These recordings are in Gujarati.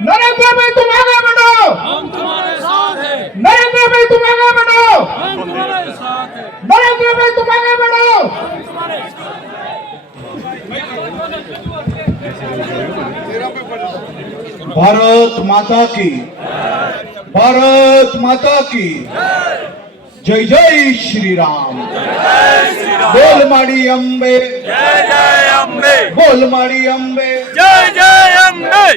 नरेंद्र भाई तुम आगे बढ़ो, हम तुम्हारे साथ हैं, नरेंद्र भाई तुम आगे बढ़ो, हम तुम्हारे साथ हैं, नरेंद्र भाई तुम आगे बढ़ो। हम तुम्हारे साथ भारत माता की, भारत माता की जय जय श्री राम। बोल माड़ी अंबे, जय जय अम्बे, बोल माड़ी अंबे। जय जय अम्बे।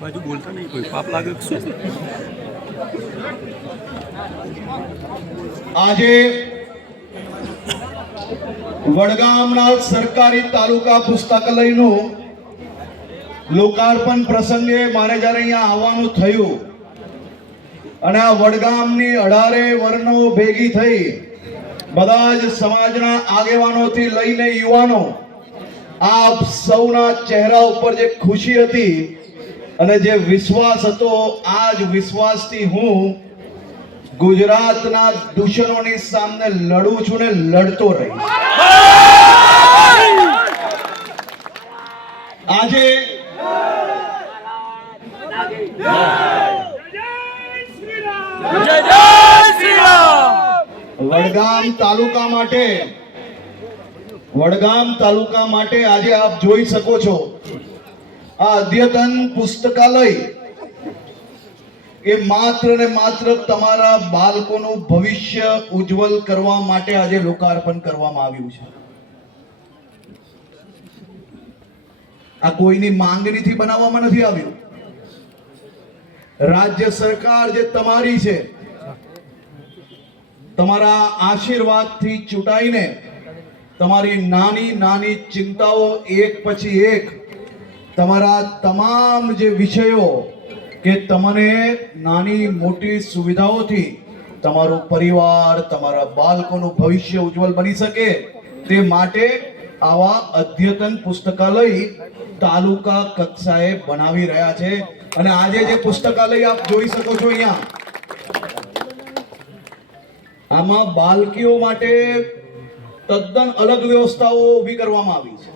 बाजू बोलता नहीं कोई पाप लागे આજે વડગામના સરકારી તાલુકા પુસ્તકાલયનું લોકાર્પણ પ્રસંગે મારે જ્યારે અહીંયા આવવાનું થયું અને આ વડગામની 18 વર્ણો ભેગી થઈ બધા જ સમાજના આગેવાનોથી લઈને યુવાનો આપ સૌના ચહેરા ઉપર જે ખુશી હતી અને જે વિશ્વાસ હતો આ જ વિશ્વાસથી હું ગુજરાતના દુશ્મનોની સામે લડું છું ને લડતો રહીશ। આજે जय जय श्री राम। વડગામ તાલુકા માટે આજે આપ જોઈ શકો છો આ અદ્યતન પુસ્તકાલય એ માત્ર ને માત્ર તમારા બાળકોનું ભવિષ્ય ઉજ્જવલ કરવા માટે આજે લોકાર્પણ કરવામાં આવ્યું છે। આ કોઈની માંગણીથી બનાવવામાં નથી આવ્યું। રાજ્ય સરકાર જે તમારી છે તમારા આશીર્વાદથી ચૂંટાઈને તમારી નાની નાની ચિંતાઓ એક પછી એક તમારા તમામ જે વિષયો કે તમને નાની મોટી સુવિધાઓથી તમારો પરિવાર તમારા બાળકોનું ભવિષ્ય ઉજ્જવલ બની શકે તે માટે આવા અદ્યતન પુસ્તકાલય તાલુકા કક્ષાએ બનાવી રહ્યા છે। અને આજે જે પુસ્તકાલય આપ જોઈ શકો છો અહીંયા આમાં બાળકીઓ માટે તદ્દન અલગ વ્યવસ્થાઓ ઊભી કરવામાં આવી છે।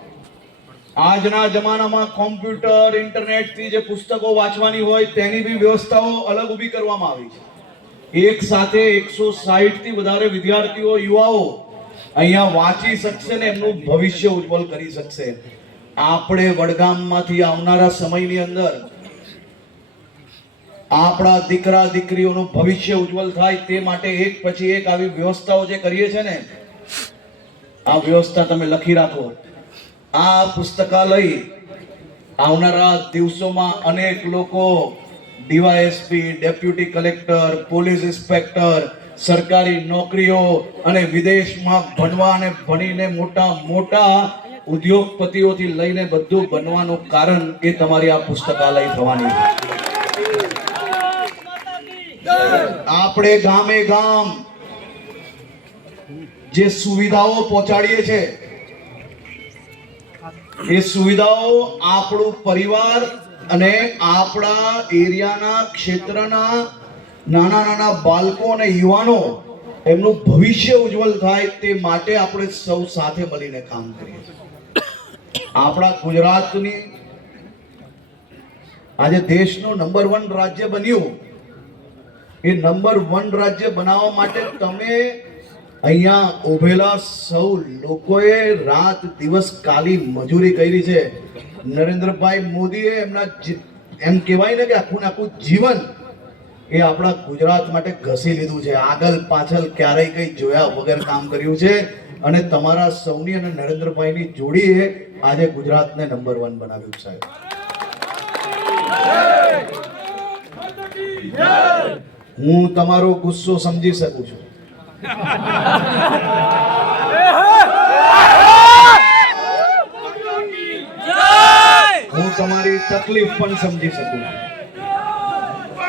આજના જમાનામાં કોમ્પ્યુટર ઇન્ટરનેટથી જે પુસ્તકો વાંચવાની હોય તેની બી વ્યવસ્થાઓ અલગ ઊભી કરવામાં આવી છે। એક સાથે 160 થી વધારે વિદ્યાર્થીઓ યુવાઓ અહીંયા વાંચી શકશે ને એમનું ભવિષ્ય ઉજ્જવલ કરી શકશે। આપણે વડગામમાંથી આવનારા સમયની અંદર આપણા દીકરા દીકરીઓનું ભવિષ્ય ઉજ્જવલ થાય તે માટે એક પછી એક આવી વ્યવસ્થાઓ જે કરીએ છે ને આ વ્યવસ્થા તમે લખી રાખો। આ પુસ્તકાલય આવનારા દિવસોમાં અનેક લોકો DYSP deputy collector police inspector સરકારી નોકરીઓ અને વિદેશમાં ભણવા અને ભણીને મોટા મોટા ઉદ્યોગપતિઓથી લઈને બધું બનવાનું કારણ એ તમારી આ પુસ્તકાલય થવાની છે। આપણે ગામે ગામ જે સુવિધાઓ પહોંચાડીએ છે એ સુવિધાઓ આપણું પરિવાર અને આપણા એરિયાના ક્ષેત્રના નાના નાના બાળકો અને યુવાનો એમનું ભવિષ્ય ઉજ્જવલ થાય તે માટે આપણે સૌ સાથે મળીને કામ કરીએ। આપણા ગુજરાતની આજે દેશનું નંબર 1 રાજ્ય બન્યું। એ નંબર 1 રાજ્ય બનાવવા માટે તમે અહીંયા ઉભેલા સૌ લોકોએ રાત દિવસ કાલી મજૂરી કરી છે। નરેન્દ્રભાઈ મોદીએ એમના એમ કહેવાય ને કે આખું જીવન એ આપણા ગુજરાત માટે ઘસી લીધું છે। આગળ પાછળ ક્યારેય કંઈ જોયા વગર કામ કર્યું છે અને તમારા સૌની અને નરેન્દ્રભાઈની જોડીએ આજે ગુજરાતને નંબર 1 બનાવ્યું સાહેબ। હું તમારો ગુસ્સો સમજી શકું છું। હું તમારી તકલીફ પણ સમજી શકું છું।